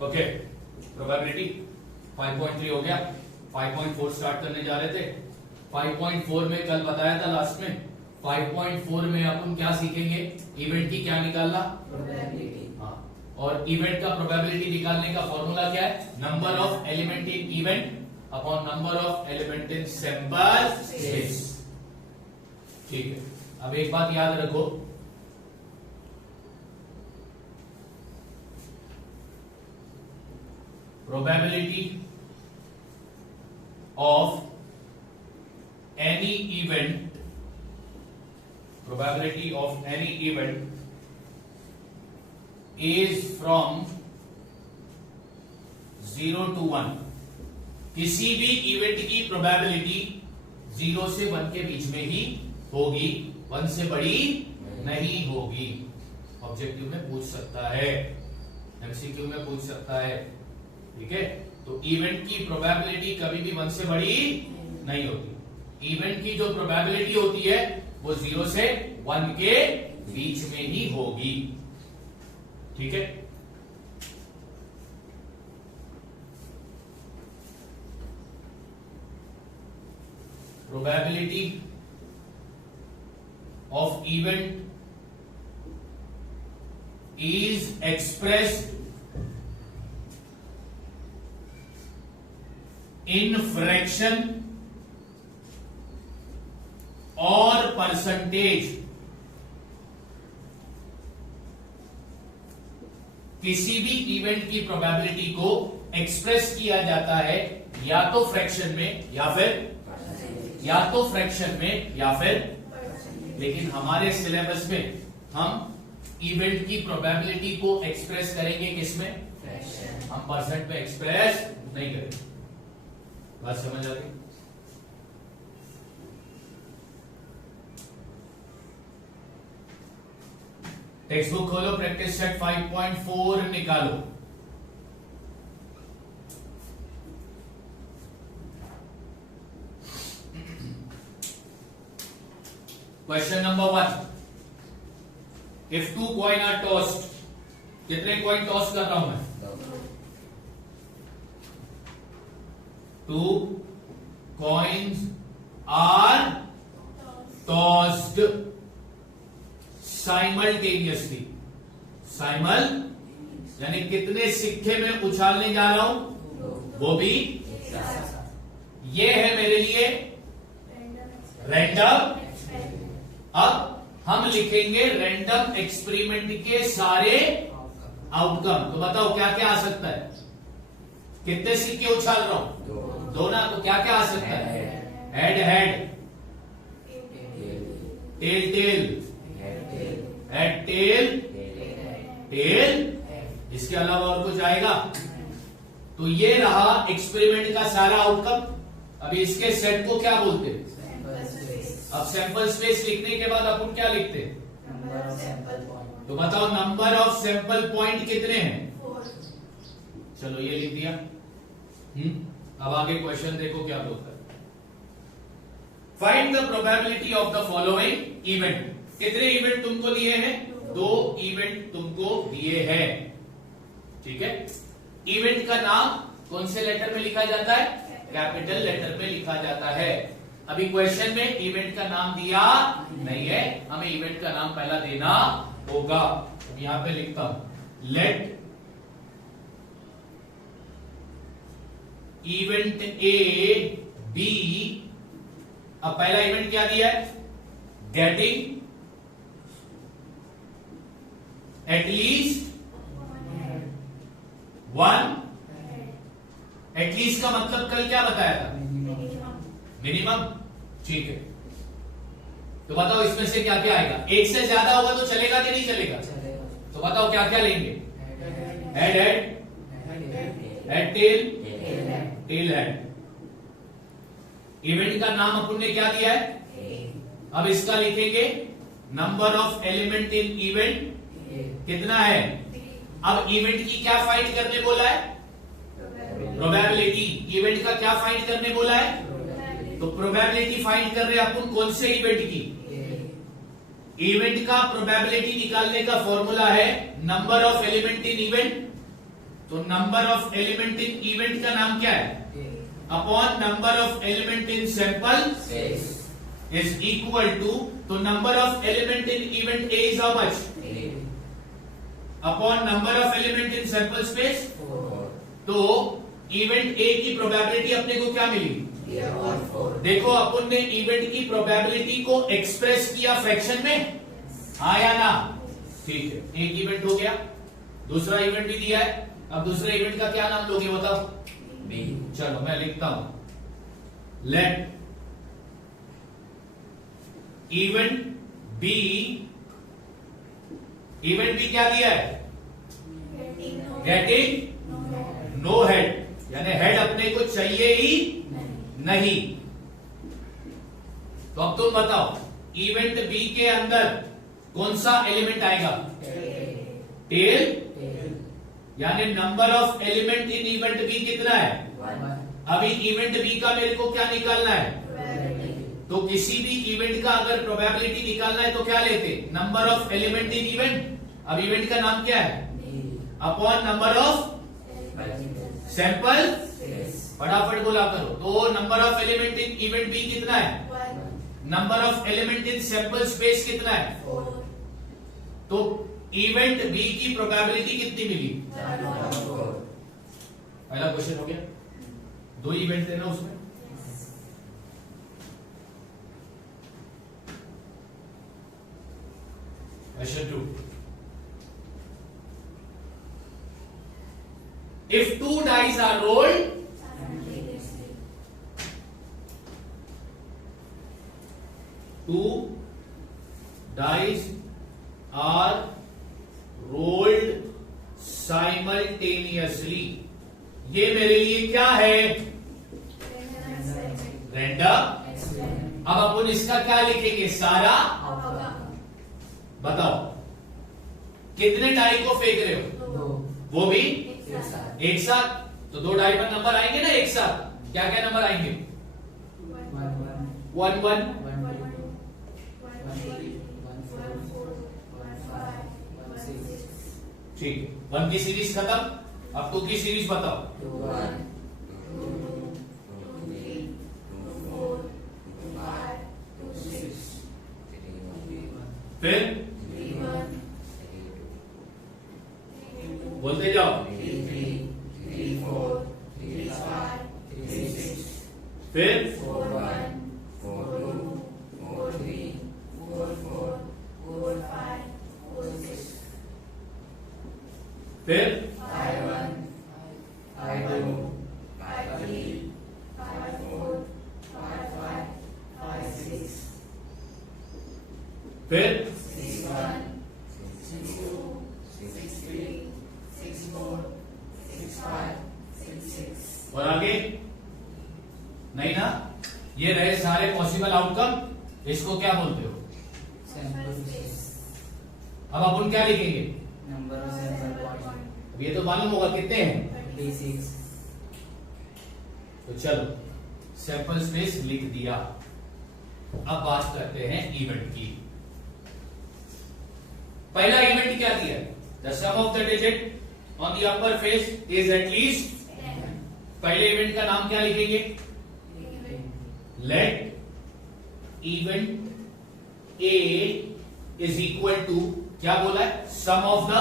Okay, probability 5.3 हो गया। 5.4 start करने जा रहे थे। 5.4 में कल बताया था लास्ट में, 5.4 में अपन क्या सीखेंगे, इवेंट की क्या निकालना, प्रोबेबिलिटी। हाँ, और इवेंट का प्रोबेबिलिटी निकालने का फॉर्मूला क्या है, number of element in event upon number of element in sample space. ठीक है, अब एक बात याद रखो, probability of any event, probability of any event is from 0 to 1। किसी भी इवेंट की प्रोबेबिलिटी 0 से 1 के बीच में ही होगी, 1 से बड़ी नहीं होगी। ऑब्जेक्टिव में पूछ सकता है, एमसीक्यू में पूछ सकता है, ठीक है। तो इवेंट की प्रोबेबिलिटी कभी भी 1 से बड़ी नहीं होती। इवेंट की जो प्रोबेबिलिटी होती है वो 0 से 1 के बीच में ही होगी, ठीक है। Probability of event is expressed in fraction और परसेंटेज। किसी भी इवेंट की प्रोबेबिलिटी को एक्सप्रेस किया जाता है या तो फ्रैक्शन में या फिर लेकिन हमारे सिलेबस में हम इवेंट की प्रोबेबिलिटी को एक्सप्रेस करेंगे किसमें, हम परसेंट में एक्सप्रेस नहीं करेंगे। बात समझ आ गई। टेक्स्ट बुक खोलो, प्रैक्टिस सेट 5.4 निकालो। Question number 1, if 2 coin are tossed, कितने कॉइन टॉस कर रहा हूं मैं, 2 कॉइन्स आर टॉस्ड साइमल्टेनियसली। साइमल यानी कितने सिक्के में उछालने जा रहा हूं वो भी। ये है मेरे लिए रैंडम। अब हम लिखेंगे रैंडम एक्सपेरिमेंट के सारे आउटकम। तो बताओ क्या क्या आ सकता है, कितने सिक्के उछाल रहा हूं, 2 ना, तो क्या क्या आ सकता है, head head, tail tail, head tail tail, इसके अलावा और कुछ आएगा। तो ये रहा एक्सपेरिमेंट का सारा आउटकम। अभी इसके सेट को क्या बोलते हैं, अब सैंपल स्पेस लिखने के बाद अपन क्या लिखते हैं, नंबर ऑफ सैंपल पॉइंट। तो बताओ नंबर ऑफ सैंपल पॉइंट कितने हैं, 4। चलो ये लिख दिया। अब आगे क्वेश्चन देखो क्या बोलता है, find the probability of the following event. कितने इवेंट तुमको दिए हैं, 2 इवेंट तुमको दिए हैं, ठीक है। इवेंट का नाम कौन से लेटर में लिखा जाता है, कैपिटल लेटर में लिखा जाता है। अभी क्वेश्चन में इवेंट का नाम दिया नहीं है, हमें इवेंट का नाम पहला देना होगा। अब यहां पे लिखता हूं, लेट इवेंट ए बी। अब पहला इवेंट क्या दिया है, गेटिंग एटलीस्ट 1। एटलीस्ट का मतलब कल क्या बताया था, मिनिमम, ठीक है। तो बताओ इसमें से क्या क्या आएगा, 1 से ज्यादा होगा तो चलेगा कि नहीं चलेगा, तो बताओ क्या क्या लेंगे, head head, head tail, tail head. Event का नाम अपन ने क्या दिया है, अब इसका लिखेंगे number of element in event कितना है। अब इवेंट की क्या फाइंड करने बोला है, प्रोबेबिलिटी। इवेंट का क्या फाइंड करने बोला है, तो प्रोबेबिलिटी फाइंड कर रहे हैं अपन कौन से इवेंट की, इवेंट का प्रोबेबिलिटी निकालने का फॉर्मूला है number of element in event तो number of element in event का नाम क्या है? Upon number of element in sample is equal to, तो number of element in event A is how much? Upon number of element in sample space. तो event A की probability अपने को क्या मिली? देखो अपन ने इवेंट की प्रोबेबिलिटी को एक्सप्रेस किया फ्रैक्शन में, आया ना? ठीक है, एक इवेंट हो गया, दूसरा इवेंट भी दिया है। अब दूसरे इवेंट का क्या नाम लोगे बताओ? बी। चलो मैं लिखता हूं, let event B, event B क्या दिया है? गेटिंग नो हेड, यानी हेड अपने को चाहिए ही नहीं। तो अब तुम बताओ इवेंट बी के अंदर कौन सा एलिमेंट आएगा? टेल, यानी number of element in event B कितना है? अभी इवेंट बी का मेरे को क्या निकालना है? तो किसी भी इवेंट का अगर प्रोबेबिलिटी निकालना है तो क्या लेते? Number of element in event. अब इवेंट का नाम क्या है? Upon number of sample. फटाफट बोला करो। तो number of element in event B कितना है? Number of element in sample space कितना है? तो इवेंट बी की प्रोबेबिलिटी कितनी मिली? पहला क्वेश्चन हो गया। दो इवेंट थे ना उसमें। Question 2, if two dice are rolled, two dice are rolled simultaneously, ये मेरे लिए क्या है? रैंडम। अब अपन इसका क्या लिखेंगे? सारा। बताओ कितने डाई को फेंक रहे हो? वो भी एक साथ। तो दो डाई पर नंबर आएंगे ना एक साथ। क्या क्या नंबर आएंगे? 1 1, ठीक है। 1 की सीरीज खत्म। अब 2 की सीरीज बताओ। 1 फिर बोलते जाओ। फिर फिर फिर और आगे नहीं ना? ये रहे सारे पॉसिबल आउटकम। इसको क्या बोलते हो? अब अपन क्या लिखेंगे? Number of sample point. अब ये तो मालूम होगा कितने हैं? 36। तो चलो सैंपल स्पेस लिख दिया। अब बात करते हैं इवेंट की। पहला इवेंट क्या दिया? The sum of the digit on the upper face is at least. पहले इवेंट का नाम क्या लिखेंगे? Let event A is equal to, क्या बोला है? Sum of the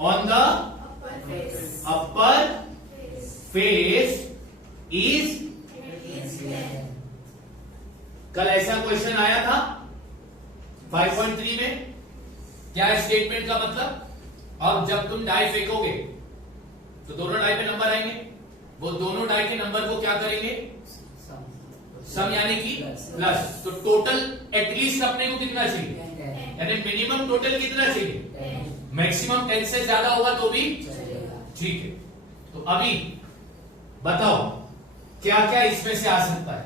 on the upper face is. कल ऐसा क्वेश्चन आया था 5.3 में। क्या है स्टेटमेंट का मतलब? अब जब तुम डाई फेंकोगे तो दोनों डाई पे नंबर आएंगे। वो दोनों डाई के नंबर को क्या करेंगे? सम, यानी कि प्लस। तो टोटल एटलीस्ट अपने को कितना चाहिए? यानी मिनिमम टोटल कितना चाहिए? मैक्सिमम 10 से ज्यादा होगा तो भी ठीक है। तो अभी बताओ क्या क्या इसमें से आ सकता है?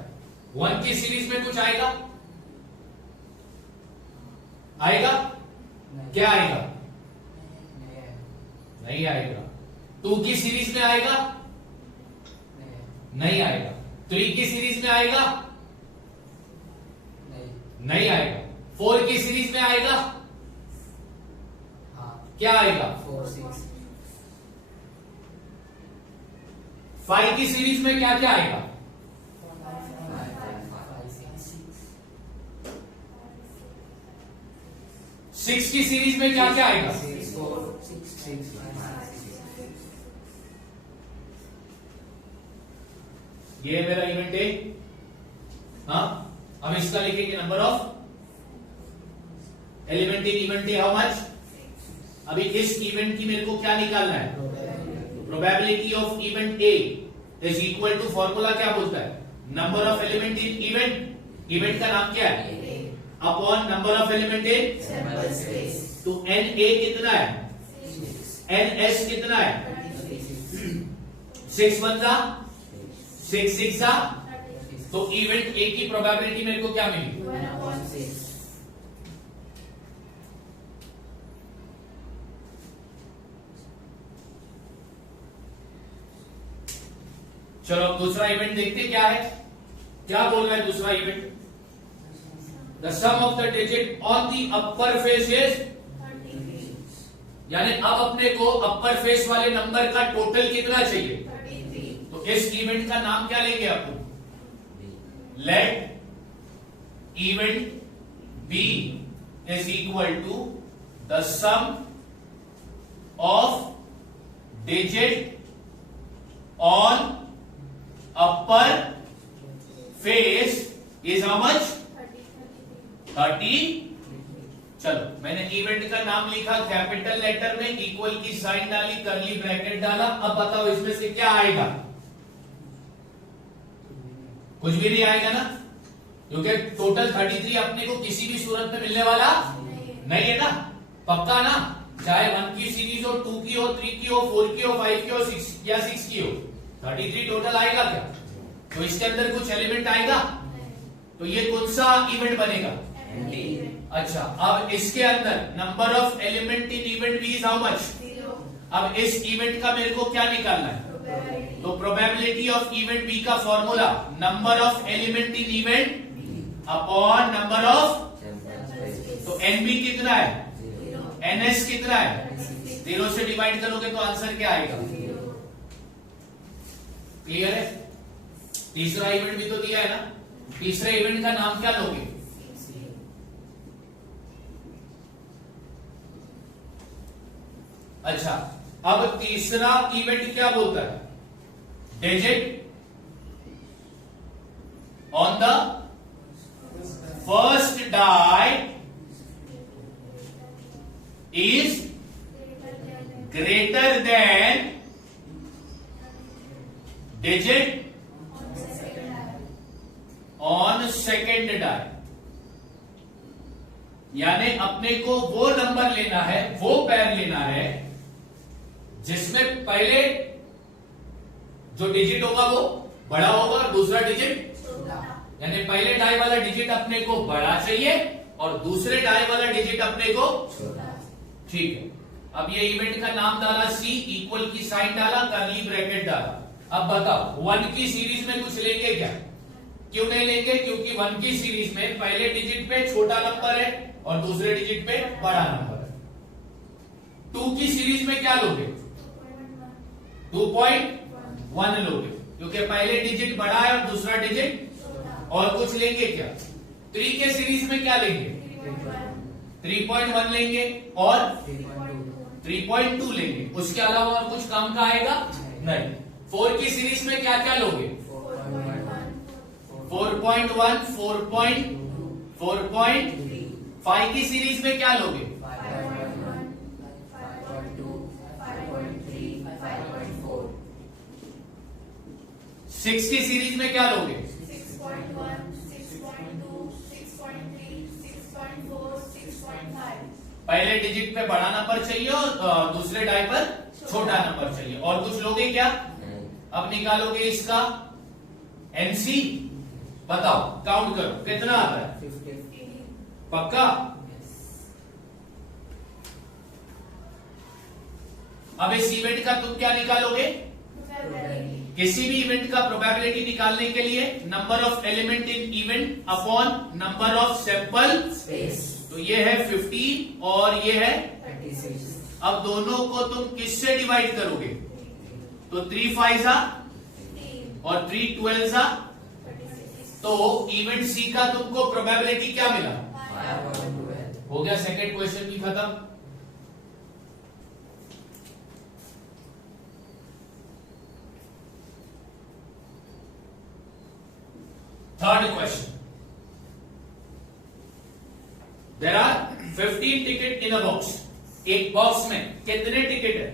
1 की सीरीज में कुछ आएगा? आएगा? क्या आएगा? नहीं आएगा। 2 की सीरीज में आएगा? नहीं आएगा। 3 की सीरीज में आएगा? नहीं आएगा। 4 की सीरीज में आएगा, हाँ क्या आएगा? 4 6 5 की सीरीज में क्या क्या आएगा? 6 की सीरीज में क्या क्या आएगा? 6 4 6 6 ये है मेरा इवेंट ए। हाँ, अब इसका लिखेंगे number of element in event A how much. अभी इस इवेंट की मेरे को क्या निकालना है? Probability of event A is equal to, formula क्या बोलता है? Number of element in event, event का नाम क्या है? Upon number of element in, तो एन ए कितना है? एन एस कितना है? 6 1 जा 6 6 जा, तो इवेंट ए की प्रोबेबिलिटी मेरे को क्या मिली? चलो अब दूसरा इवेंट देखते क्या है, क्या बोल रहा है दूसरा event? The sum of the digit on the upper face is, यानी अब अपने को अपर फेस वाले नंबर का टोटल कितना चाहिए? तो इस इवेंट का नाम क्या लेंगे आपको? Let event B is equal to the sum of digit on upper face is how much? 30। चलो मैंने इवेंट का नाम लिखा कैपिटल लेटर में, इक्वल की साइन डाली, कर्ली ब्रैकेट डाला। अब बताओ इसमें से क्या आएगा? कुछ भी नहीं आएगा ना, क्योंकि टोटल 33 अपने को किसी भी सूरत में मिलने वाला नहीं है ना, पक्का ना। चाहे 1 की सीरीज हो, 2 की हो, 3 की हो, 4 की हो, 5 की हो, 6 या 6 की हो, 33 टोटल आएगा क्या? तो इसके अंदर कुछ एलिमेंट आएगा, तो ये कौन सा इवेंट बनेगा? अच्छा, अब इसके अंदर number of element in event B is how much? अब इस इवेंट का मेरे को क्या निकालना है? तो प्रोबेबिलिटी ऑफ इवेंट बी का formula number of element in event upon number of, तो एनबी कितना है? एनएस कितना है? 0 से डिवाइड करोगे तो आंसर क्या आएगा? क्लियर है? तीसरा इवेंट भी तो दिया है ना, तीसरे इवेंट का नाम क्या लोगे? अच्छा, अब तीसरा इवेंट क्या बोलता है? Digit on the first die is greater than digit on second die. यानी अपने को वो नंबर लेना है, वो पैर लेना है जिसमें पहले जो डिजिट होगा वो बड़ा होगा और दूसरा डिजिट, यानी पहले डाई वाला डिजिट अपने को बड़ा चाहिए और दूसरे डाई वाला डिजिट अपने को, ठीक है। अब ये इवेंट का नाम डाला सी, इक्वल की साइन डाला, कर्ली ब्रैकेट डाला। अब बताओ 1 की सीरीज में कुछ लेंगे क्या? क्यों नहीं लेंगे? क्योंकि 1 की सीरीज में पहले डिजिट पे छोटा नंबर है और दूसरे डिजिट पे बड़ा नंबर है। 2 की सीरीज में क्या लोगे? 2.1 लोगे, क्योंकि पहले डिजिट बड़ा है और दूसरा डिजिट, और कुछ लेंगे क्या? 3 के सीरीज में क्या लेंगे? 3.1 लेंगे और 3.2 लेंगे। उसके अलावा और कुछ काम का आएगा नहीं। 4 की सीरीज में क्या क्या लोगे? 4.1, 4.3। 5 की सीरीज में क्या लोगे? 6 की सीरीज में क्या लोगे? 6.1, 6.2, 6.3, 6.4, 6.5। पहले डिजिट पे बड़ा नंबर चाहिए और दूसरे डाई पर छोटा नंबर चाहिए। और कुछ लोगे क्या? अब निकालोगे इसका एनसी, बताओ काउंट करो कितना आता है? 15 पक्का? अब इस इवेंट का तुम क्या निकालोगे? किसी भी इवेंट का प्रोबेबिलिटी निकालने के लिए number of element in event upon number of sample space तो ये है 50 और ये है 36 अब दोनों को तुम किससे डिवाइड करोगे तो 3 5 और 3 12 तो इवेंट सी का तुमको प्रोबेबिलिटी क्या मिला 5/12 हो गया सेकंड क्वेश्चन भी खत्म। Third question there are 15 ticket in a box एक बॉक्स में कितने टिकट है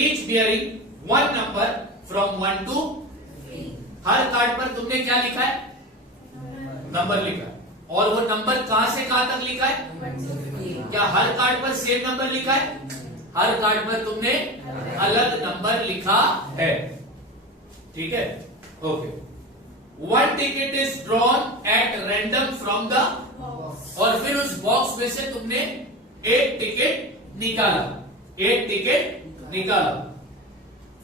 each bearing one number from 1 to हर कार्ड पर तुमने क्या लिखा है नंबर लिखा है और वो नंबर कहां से कहां तक लिखा है क्या हर कार्ड पर सेम नंबर लिखा है हर कार्ड पर तुमने अलग नंबर लिखा है ठीक है okay one ticket is drawn at random from the और फिर उस बॉक्स में से तुमने एक टिकट निकाला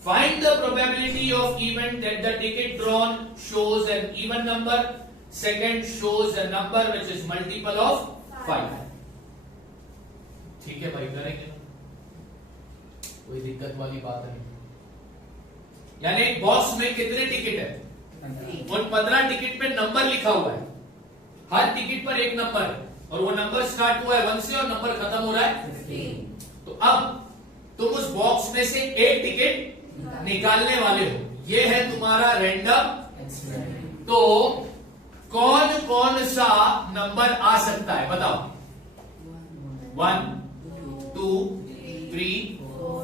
find the probability of event that the ticket drawn shows an even number second shows a number which is multiple of 5 ठीक है भाई करेंगे कोई दिक्कत वाली बात नहीं यानी एक बॉक्स में कितने टिकट है उन 15 टिकट पे नंबर लिखा हुआ है हर टिकट पर एक नंबर है और वो नंबर स्टार्ट हुआ है 1 से और नंबर खत्म हो रहा है 15 तो अब तुम उस बॉक्स में से एक टिकट निकालने वाले हो ये है तुम्हारा रैंडम तो कौन कौन सा नंबर आ सकता है बताओ 1 2 3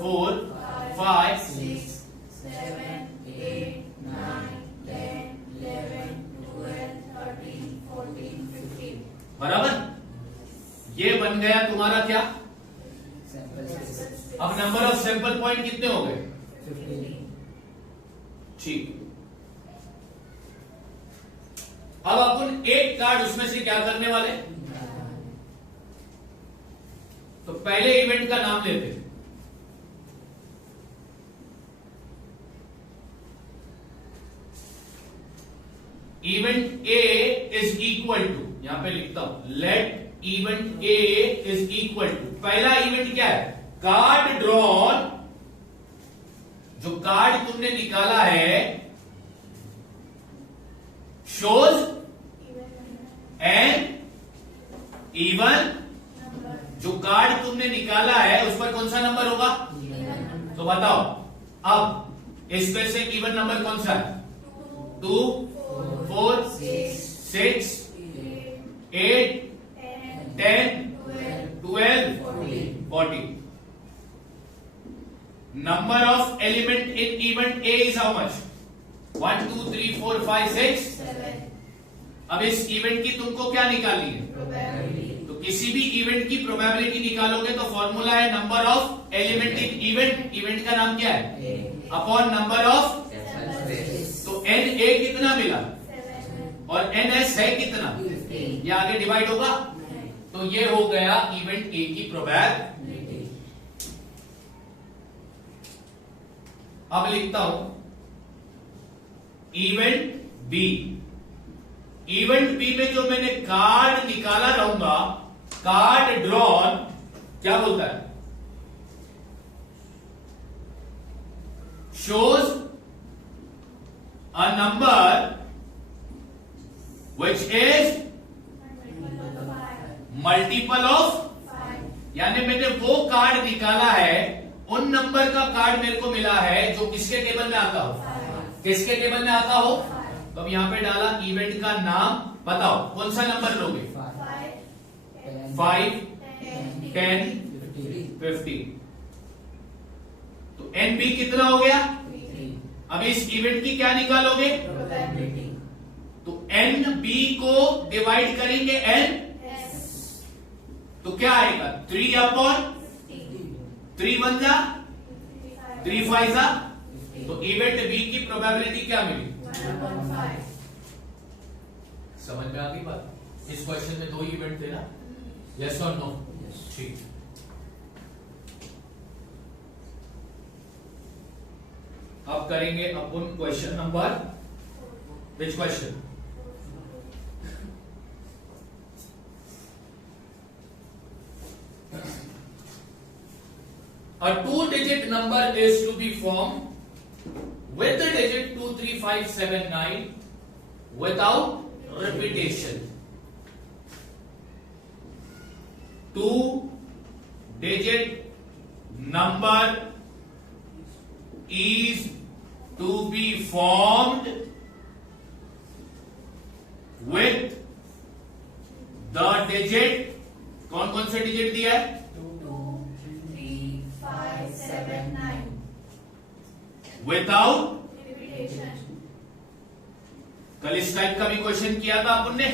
4 5 6 7 8 9 10 11 12 13 14 15 बराबर ये बन गया तुम्हारा क्या अब नंबर ऑफ सैंपल पॉइंट कितने हो गए 15 ठीक अब अपन एक कार्ड उसमें से क्या करने वाले तो पहले इवेंट का नाम लेते हैं event A is equal to यहां पे लिखता हूं let event A is equal to पहला इवेंट क्या है कार्ड ड्रॉन जो कार्ड तुमने निकाला है शोज एन इवन जो कार्ड तुमने निकाला है उस पर कौन सा नंबर होगा तो बताओ अब इसमें से इवन नंबर कौन सा है 2 4 6 8 10 12 14 number of element in event A is how much 1 2 3 4 5 6 अब इस इवेंट की तुमको क्या निकालनी है तो किसी भी इवेंट की प्रोबेबिलिटी निकालोगे तो फॉर्मूला है number of element in event event का नाम क्या है अपॉन नंबर ऑफ तो एन ए कितना मिला और एन एस है कितना ये आगे डिवाइड होगा तो ये हो गया इवेंट ए की प्रोबेबिलिटी अब लिखता हूं इवेंट बी इवेंट बी में जो मैंने कार्ड निकाला रहूंगा कार्ड ड्रॉन क्या बोलता है shows a number which is multiple of यानी मैंने वो कार्ड निकाला है उन नंबर का कार्ड मेरे को मिला है जो किसके टेबल में आता हो किसके टेबल में आता हो तो अब यहां पे डाला इवेंट का नाम बताओ कौन सा नंबर लोगे 5 10 15 तो एनबी कितना हो गया अब इस इवेंट की क्या निकालोगे तो एन बी को डिवाइड करेंगे एन तो क्या आएगा 3 अपॉन 3 1 जा 3 5 जा तो इवेंट बी की प्रोबेबिलिटी क्या मिली समझ में आ गई बात इस क्वेश्चन में 2 इवेंट थे ना यस और नो ठीक अब करेंगे अपन question number which question? A two-digit number is to be formed with the digit 2, 3, 5, 7, 9 without repetition. Two-digit number is to be formed with the digit, कौन कौन से डिजिट दिया है? 2, 3, 5, 7, 9. Without Repetition. कल इस टाइप का भी क्वेश्चन किया था अपन ने,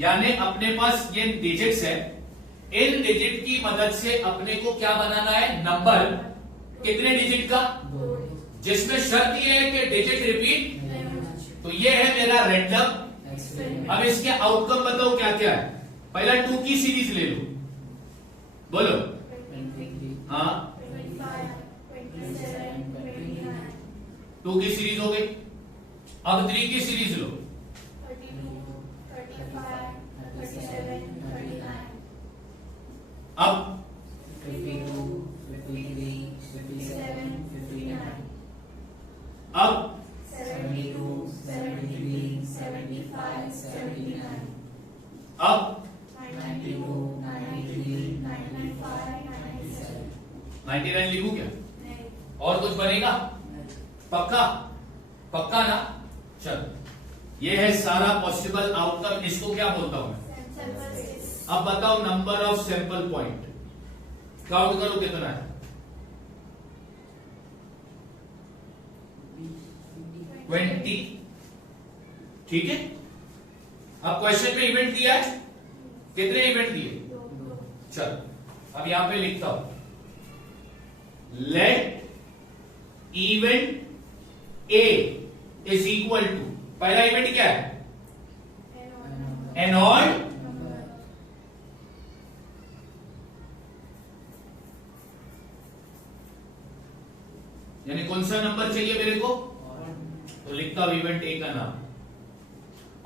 यानी अपने पास ये डिजिट्स है, इन डिजिट की मदद से अपने को क्या बनाना है? नंबर कितने डिजिट का, 2. जिसमें शर्त ये है कि डिजिट रिपीट। तो ये है मेरा रैंडम। अब इसके आउटकम बताओ क्या क्या है। पहला 2 की सीरीज ले लो, बोलो। 23, हाँ, 25, 27, 29, 2 की सीरीज हो गई। अब 3 की सीरीज लो, 32, 35, 37, 39. अब 52, 53, 57, 59. अब 72, 73, 75, 79. अब 92, 93, 95, 97. 99 लिखूं क्या? नहीं. और कुछ बनेगा? पक्का? पक्का ना? चल, ये है सारा पॉसिबल आउटकम। इसको क्या बोलता हूं मैं? Sample is अब बताओ number of sample point count करो कितना है? 20। ठीक है। अब क्वेश्चन में इवेंट दिया है, कितने इवेंट दिए? 2. चल, अब यहां पे लिखता हूं, let event A is equal to, पहला इवेंट क्या है? एन ऑड यानी कौन सा नंबर चाहिए मेरे को? तो लिखता हूं इवेंट ए का नाम।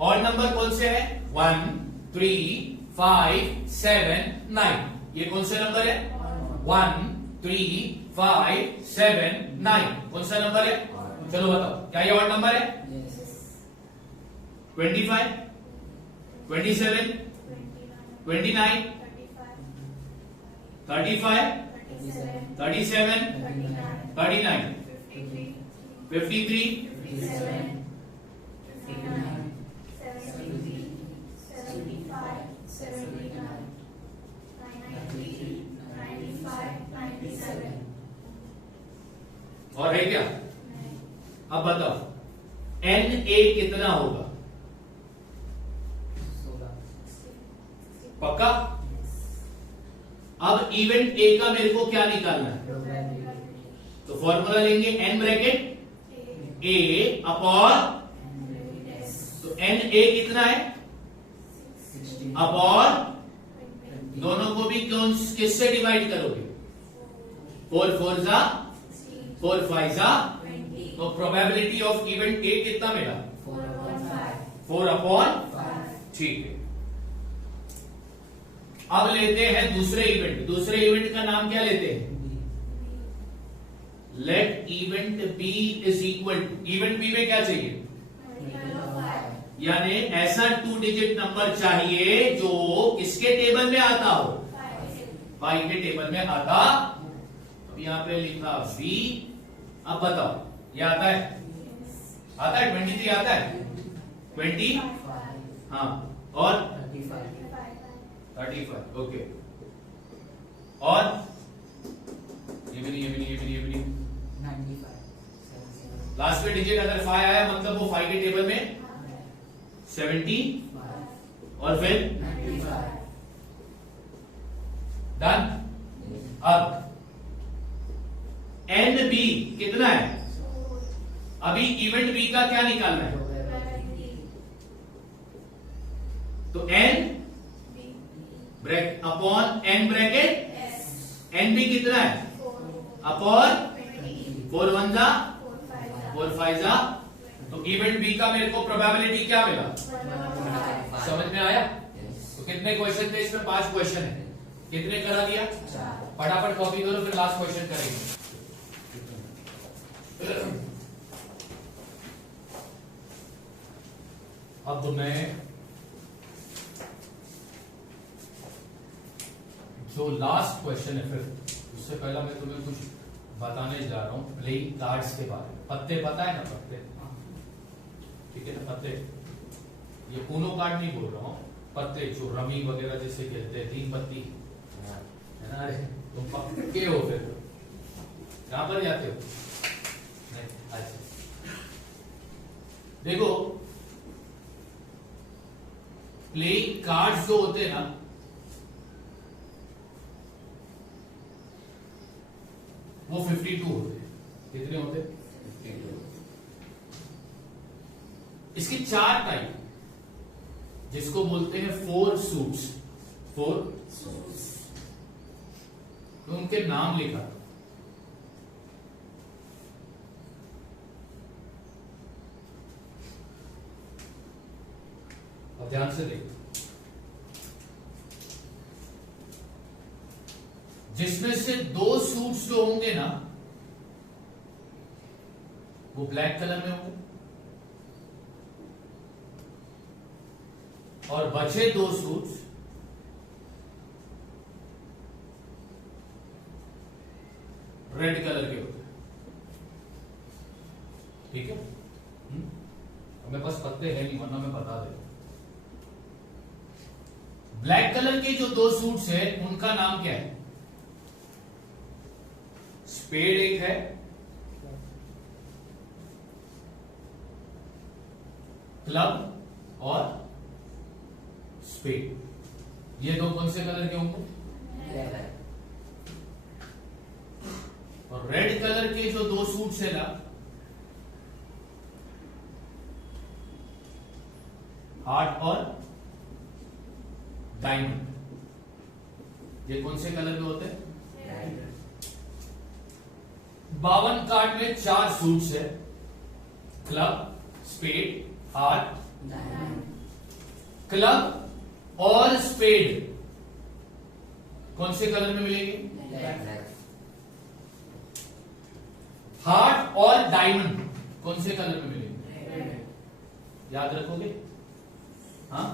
ऑड नंबर कौन से है? 1, 3, 5, 7, 9। ये कौन से नंबर है? 1, 3, 5, 7, 9। कौन सा नंबर है? चलो बताओ, क्या ये ऑड नंबर है? 25, 27, 29, 35, 37, 39, 53, 97. और है क्या? अब बताओ एन ए कितना होगा? पक्का? अब इवेंट ए का मेरे को क्या निकालना है? तो फॉर्मूला लेंगे एन ब्रैकेट ए अपॉन, तो एन ए कितना है? अपॉन, दोनों को भी किससे डिवाइड करोगे? 4 4 जा 4 5 जा, तो प्रोबेबिलिटी ऑफ इवेंट ए कितना मिला? 4 अपॉन। ठीक है। अब लेते हैं दूसरे इवेंट। दूसरे इवेंट का नाम क्या लेते हैं? Let event B is equal to, event B में क्या चाहिए? यानी ऐसा 2 डिजिट नंबर चाहिए जो किसके टेबल में आता हो? 5 के टेबल में आता। अब यहां पे लिखा V। अब बताओ ये आता है? आता है 23 आता है? 20, हाँ, और 35, ओके। और ये भी नहीं, ये भी नहीं, ये भी नहीं, ये भी नहीं। 95, लास्ट में डिजिट अगर 5 आया मतलब वो 5 के टेबल में 70, और फिर 95. डन। अब एन बी कितना है? अभी इवेंट बी का क्या निकालना है? तो N bracket upon N bracket, N B कितना है? अपॉन 4 1 जा 4 5 जा, तो इवेंट बी का मेरे को प्रोबेबिलिटी क्या मिला? समझ में आया? तो कितने क्वेश्चन थे इसमें? 5 क्वेश्चन है। कितने करा दिया? फटाफट कॉपी करो, फिर लास्ट क्वेश्चन करेंगे। अब मैं जो लास्ट क्वेश्चन है, फिर उससे पहला मैं तुम्हें कुछ बताने जा रहा हूं प्लेइंग कार्ड्स के बारे में। पत्ते पता है ना? पत्ते, ठीक है ना? पत्ते, ये ऊनो कार्ड नहीं बोल रहा हूं, पत्ते जो रमी वगैरह जैसे खेलते हैं, 3 पत्ती है ना। अरे तुम पक्के हो फिर, कहां पर जाते हो? नहीं, अच्छा देखो, प्लेइंग कार्ड्स जो होते हैं ना, वो 52 होते हैं। कितने होते हैं? 52। इसके 4 टाइप, जिसको बोलते हैं 4 सूट्स। 4 तो उनके नाम लिखा। अब ध्यान से देखो, जिसमें से 2 सूट्स जो होंगे ना, वो ब्लैक कलर में होंगे, और बचे 2 सूट्स रेड कलर के होते हैं। ठीक है? मेरे पास पत्ते हैं नहीं, वरना मैं बता दे। ब्लैक कलर के जो 2 सूट्स है, उनका नाम क्या है? स्पेड एक है, क्लब और स्पेड। ये 2 कौन से कलर के होंगे? और रेड कलर के जो 2 सूट्स है ना, हार्ट और डायमंड, ये कौन से कलर में होते हैं? 52 कार्ड में 4 सूट्स है, क्लब, स्पेड, हार्ट, क्लब और स्पेड कौन से कलर में मिलेंगे? हार्ट और डायमंड कौन से कलर में मिलेंगे? याद रखोगे? हाँ,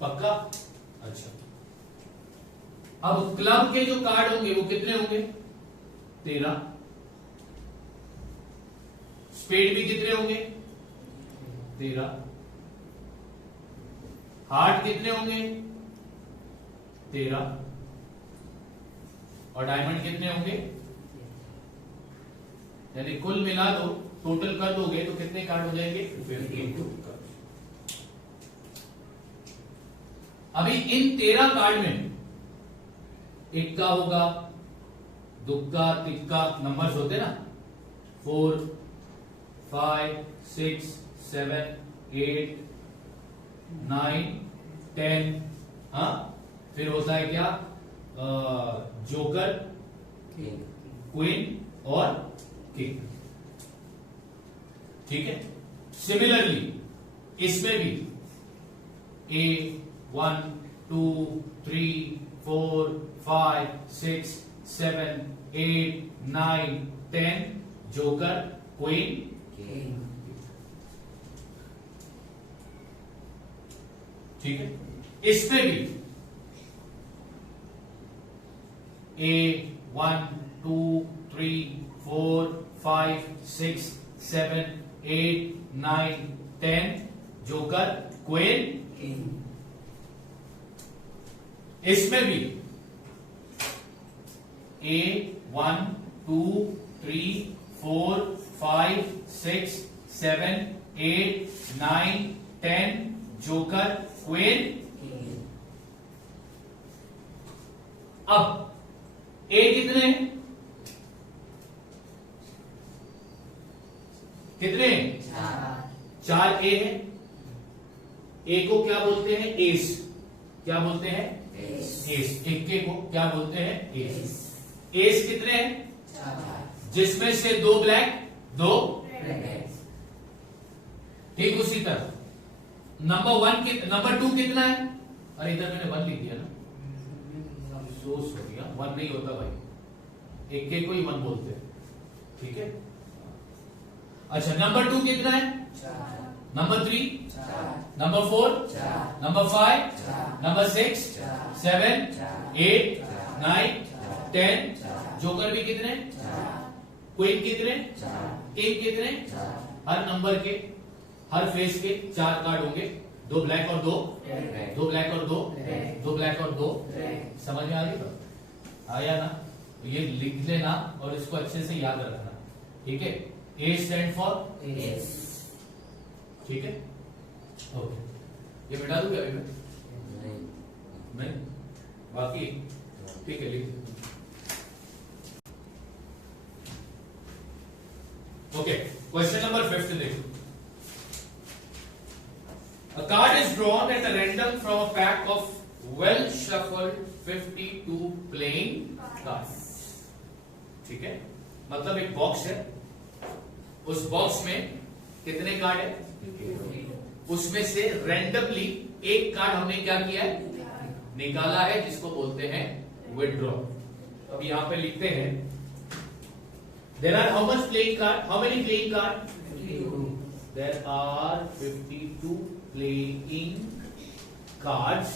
पक्का? अच्छा, अब क्लब के जो कार्ड होंगे वो कितने होंगे? 13। स्पेड भी कितने होंगे? 13। हार्ट कितने होंगे? 13। और डायमंड कितने होंगे? यानी कुल मिला दो, टोटल कर दोगे तो कितने कार्ड हो जाएंगे? 52 कार्ड। अभी इन 13 कार्ड में इक्का होगा, दुक्का, तिक्का, नंबर्स होते ना, 4 5 6 7 8 9 10। हाँ, फिर होता है क्या? जोकर, क्वीन और किंग। ठीक है? सिमिलरली इसमें भी A1 2 3 4 5 6 7 8 9 10, जोकर, क्वीन, ठीक है? इसमें भी A1 2 3 4 5 6 7 8 9 10, जोकर, क्वीन। इसमें भी A1 2 3 4 5 6 7 8 9 10, जोकर, क्वीन। अब A कितने? कितने? 4 A है। A को क्या बोलते हैं? एस। क्या बोलते हैं? एस। इक्के को क्या बोलते हैं? एस। एस कितने हैं? 4। जिसमें से 2 ब्लैक, 2 Red. ठीक उसी तरह नंबर 2 कितना है? अरे इधर मैंने 1 लिख दिया ना, अफसोस हो गया। 1 नहीं होता भाई, एक के को ही 1 बोलते हैं, ठीक है। अच्छा नंबर 2 कितना है? Number 3, number 4, number 5, number 6, 7, 8, 9, 10। Joker भी कितने? क्वीन कितने? किंग कितने? हर नंबर के, हर फेस के 4 कार्ड होंगे, 2 ब्लैक और 2, 2 ब्लैक और 2, 2 ब्लैक और 2। समझ में आ गई? तो आया ना? तो ये लिख लेना और इसको अच्छे से याद रखना, ठीक है। A स्टैंड फॉर, ठीक है, ओके। ये मिटा दूं क्या अभी मैं? नहीं, बाकी ठीक है, लिख। ओके, क्वेश्चन नंबर 5 देखो। A card is drawn at a random from a pack of well shuffled 52 playing cards. ठीक है, मतलब एक बॉक्स है, उस बॉक्स में कितने कार्ड है? उसमें से रैंडमली एक कार्ड हमने क्या किया है? निकाला है, जिसको बोलते हैं विथड्रॉ। अब यहां पे लिखते हैं there are how much playing card, how many playing card? 52. There are 52 playing cards.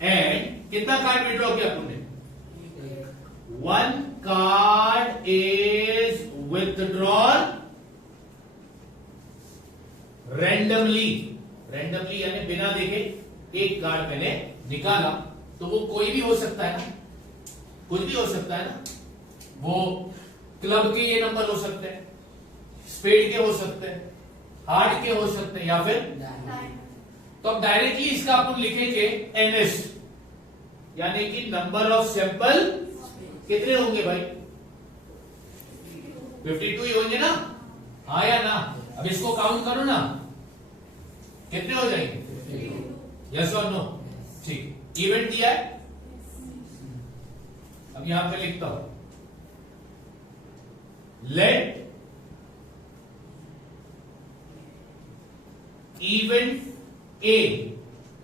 And कितना कार्ड विड्रॉ किया तुमने? 1 card is withdrawn randomly. Randomly यानी बिना देखे एक कार्ड मैंने निकाला, तो वो कोई भी हो सकता है ना, कुछ भी हो सकता है ना। वो क्लब के ये नंबर हो सकते हैं, स्पेड के हो सकते हैं, हार्ट के हो सकते हैं, या फिर तो अब डायरेक्टली इसका अपन लिखेंगे NS, यानी कि नंबर ऑफ सैंपल कितने होंगे भाई? 52 ही होंगे ना, हाँ या ना? अब इसको काउंट करो ना, कितने हो जाएंगे? यस और नो? ठीक, इवेंट दिया है। अब यहां पे लिखता हूं let event A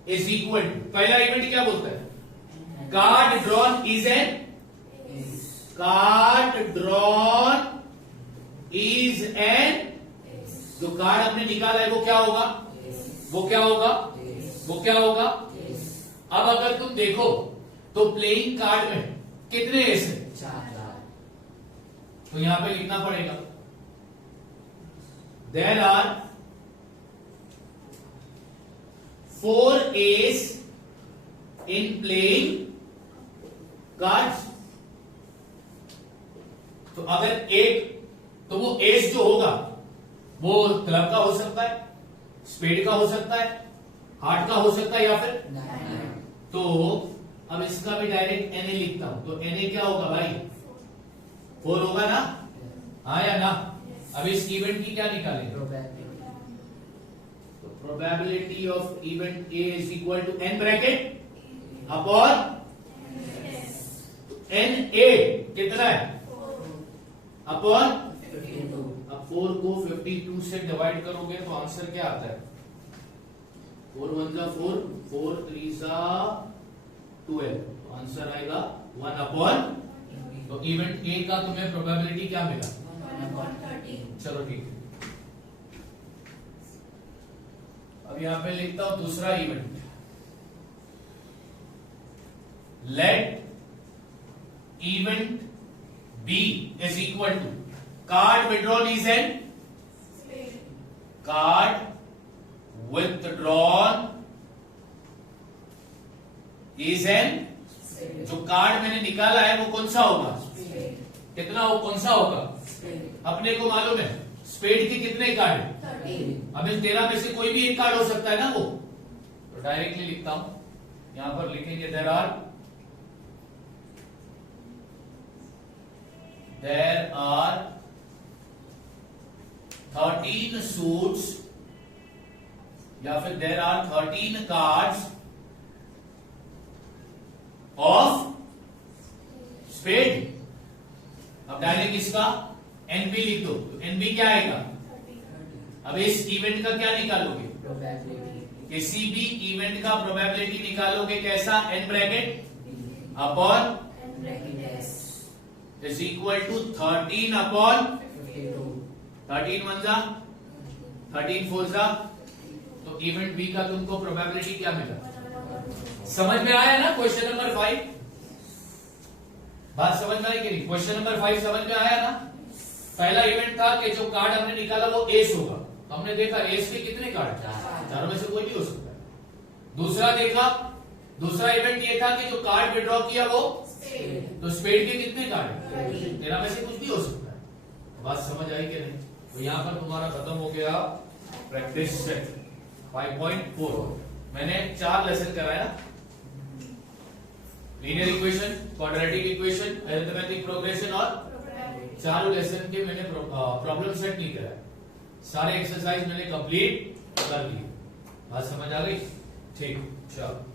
is equal to, पहला इवेंट क्या बोलता है? Card drawn is an, card drawn is an, जो कार्ड हमने निकाला है वो क्या होगा? वो क्या होगा? वो क्या होगा? अब अगर तुम देखो तो प्लेइंग कार्ड में कितने एस है? तो यहां पे लिखना पड़ेगा there are 4 ace in playing cards. तो अगर एक, तो वो एस जो होगा वो क्लब का हो सकता है, स्पेड का हो सकता है, हार्ट का हो सकता है, या फिर तो अब इसका भी डायरेक्ट एनए लिखता हूं, तो एनए क्या होगा भाई? 4 होगा ना, हाँ या ना? अब इस इवेंट की क्या निकालेंगे? तो probability of event A is equal to N bracket upon N A कितना है? अपॉन, अब 4 को 52 से डिवाइड करोगे तो आंसर क्या आता है? 4 1 जा 4, 4 3 जा 12, तो आंसर आएगा 1 अपॉन। तो इवेंट ए का तुम्हें प्रोबेबिलिटी क्या मिला? 1/13. चलो ठीक है। अब यहां पे लिखता हूं दूसरा event, let event B is equal to card withdrawal is an, card withdrawn is an, जो कार्ड मैंने निकाला है वो कौन सा होगा? कितना हो, कौन सा होगा? अपने को मालूम है स्पेड के कितने कार्ड है? 13. अब इन 13 में से कोई भी एक कार्ड हो सकता है ना वो, तो डायरेक्टली लिखता हूं, यहां पर लिखेंगे देयर आर 13 सूट्स, या फिर देयर आर 13 कार्ड्स ऑफ अब डायरेक्ट इसका एनबी लिख दो, तो एनबी क्या आएगा? अब इस इवेंट का क्या निकालोगे? प्रोबेबिलिटी किसी भी इवेंट का प्रोबेबिलिटी निकालोगे कैसा? N bracket upon is equal to 13 upon 52 13 one जा 13 फोर जा, तो इवेंट बी का तुमको प्रोबेबिलिटी क्या मिला? समझ में आया ना क्वेश्चन नंबर 5? बात समझ में आई कि नहीं? क्वेश्चन नंबर 5 समझ में आया ना? पहला इवेंट था कि जो कार्ड हमने निकाला वो एस होगा, तो हमने देखा एस के कितने कार्ड? चारों में से कोई भी हो सकता है। दूसरा देखा, दूसरा इवेंट ये था कि जो कार्ड विड्रॉ किया वो, तो स्पेड के कितने कार्ड? 13 में से कुछ भी हो सकता है। बात समझ आई कि नहीं? तो यहां पर तुम्हारा खत्म हो गया प्रैक्टिस सेट 5.4। मैंने 4 लेसन कराया, linear equation, quadratic equation, arithmetic progression, और चारों लेसन के मैंने प्रॉब्लम सेट नहीं कराया। सारे एक्सरसाइज मैंने कंप्लीट कर दिए। बात समझ आ गई? ठीक, चलो।